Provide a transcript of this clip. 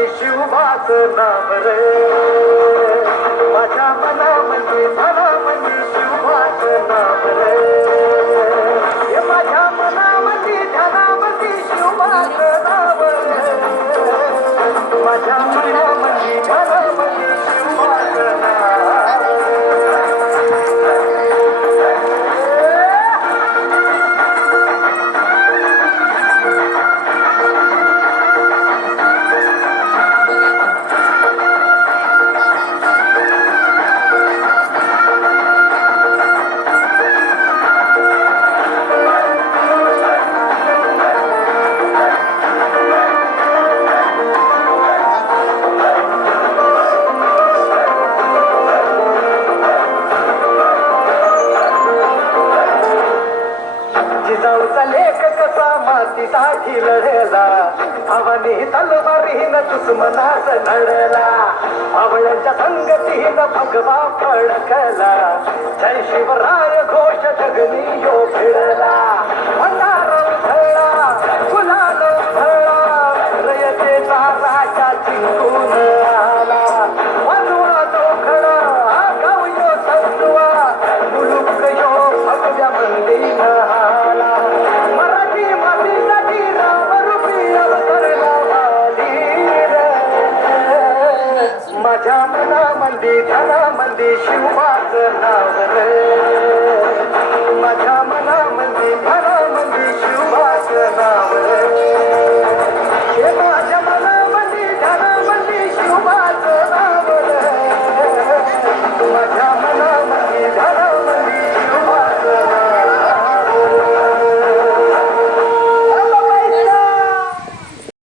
मनामंदी शिवबाचं नाव रे, माझ्या मनामंदी धनामंदी शिवबाचं नाव रे, हे माझ्या मनामंदी धनामंदी शिवबाचं नाव रे, माझ्या मनामंदी धनामंदी शिवबाचं नाव जिजाऊचा लेख कसा मातीसाठी लढला, भावानी तलवारीन दुश्मनास लढला, भावळ्यांच्या संगतीन भगवा फडकला, जय शिवराय घोष जगनी यो फिरला, भंडार उधळला गुलाल उधळला, रयतेचा राजा जिंकून आला, वाजवा जोखडा गाव यो सजवा, मुलुक यो भगव्या मंदीन आला, मराठी मातीसाठी रामरूपी अवतरला वाली रे, माझ्या मनामंदी धनामंदी शिवबाचं नाव रे, माझ्या मनामंदी